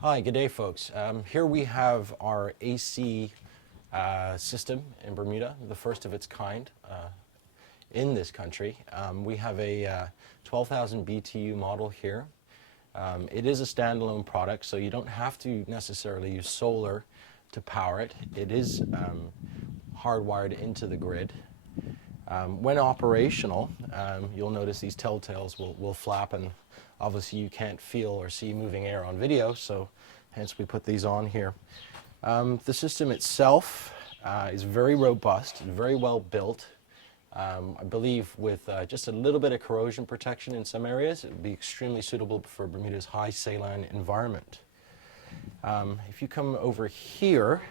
Hi, good day folks. Here we have our AC system in Bermuda, the first of its kind in this country. We have a 12,000 BTU model here. It is a standalone product, so you don't have to necessarily use solar to power it. It is hardwired into the grid. When operational, you'll notice these telltales will flap, and obviously you can't feel or see moving air on video, so hence we put these on here. The system itself is very robust, very well built. I believe with just a little bit of corrosion protection in some areas, it would be extremely suitable for Bermuda's high saline environment. If you come over here,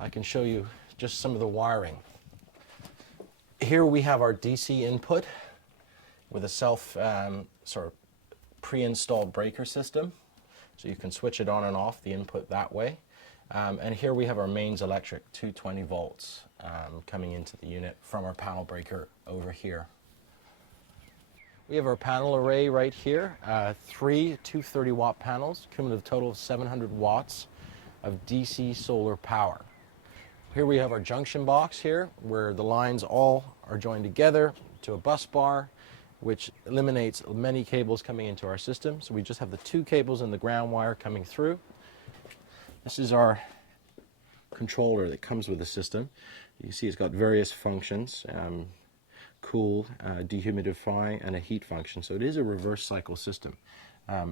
I can show you just some of the wiring. Here we have our DC input with a sort of pre-installed breaker system, so you can switch it on and off the input that way. And here we have our mains electric, 220 volts coming into the unit from our panel breaker over here. We have our panel array right here, 3 230 watt panels, cumulative total of 700 watts of DC solar power. Here we have our junction box here, where the lines all are joined together to a bus bar, which eliminates many cables coming into our system. So we just have the 2 cables and the ground wire coming through. This is our controller that comes with the system. You see it's got various functions, cool, dehumidify, and a heat function. So it is a reverse cycle system.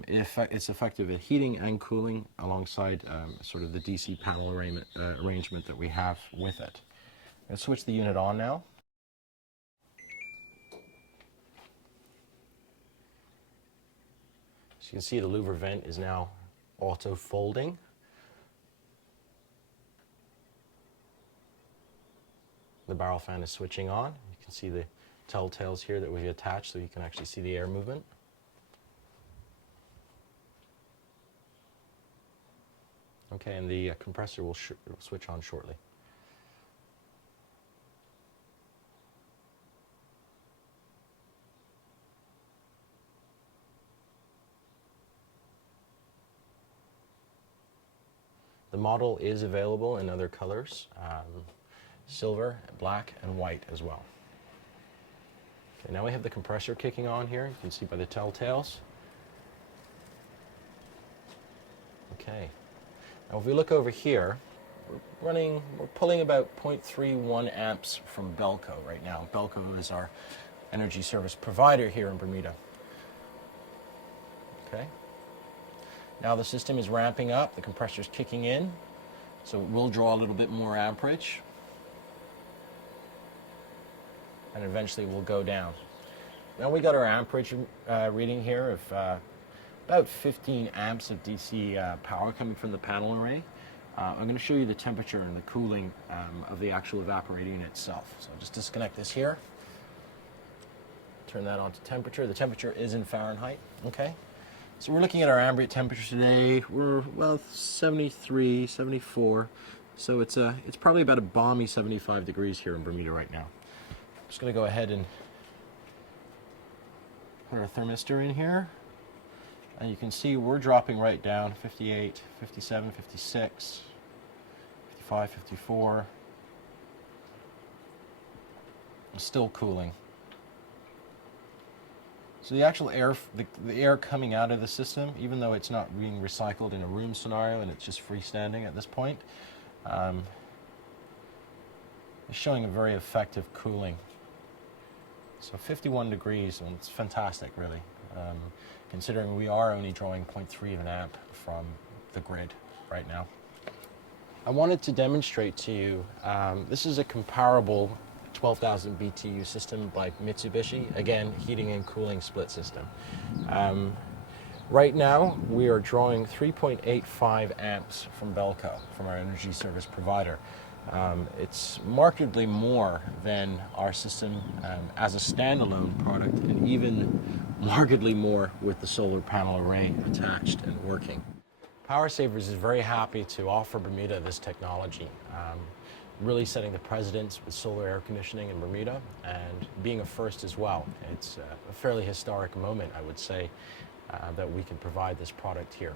It's effective at heating and cooling alongside sort of the DC panel arrangement that we have with it. Let's switch the unit on now. As you can see, the louver vent is now auto folding. The barrel fan is switching on. You can see the telltales here that we've attached so you can actually see the air movement. Okay, and the compressor will switch on shortly. The model is available in other colors, silver, black, and white as well. Okay, now we have the compressor kicking on here. You can see by the telltales. Okay. Now if we look over here, we're pulling about 0.31 amps from Belco right now. Belco is our energy service provider here in Bermuda. Okay. Now the system is ramping up, the compressor is kicking in, so it will draw a little bit more amperage, and eventually will go down. Now we got our amperage reading here of about 15 amps of DC power coming from the panel array. I'm going to show you the temperature and the cooling of the actual evaporator unit itself. So just disconnect this here, turn that on to temperature. The temperature is in Fahrenheit, okay? So we're looking at our ambient temperature today. We're, well, 73, 74. So it's probably about a balmy 75 degrees here in Bermuda right now. I'm just going to go ahead and put our thermistor in here. And you can see we're dropping right down, 58, 57, 56, 55, 54. It's still cooling. So the actual air, the air coming out of the system, even though it's not being recycled in a room scenario and it's just freestanding at this point, is showing a very effective cooling. So 51 degrees, and it's fantastic, really, considering we are only drawing 0.3 of an amp from the grid right now. I wanted to demonstrate to you, this is a comparable 12,000 BTU system by Mitsubishi, again, heating and cooling split system. Right now, we are drawing 3.85 amps from Belco, from our energy service provider. It's markedly more than our system as a standalone product, and even markedly more with the solar panel array attached and working. Power Savers is very happy to offer Bermuda this technology, really setting the precedence with solar air conditioning in Bermuda and being a first as well. It's a fairly historic moment, I would say, that we can provide this product here.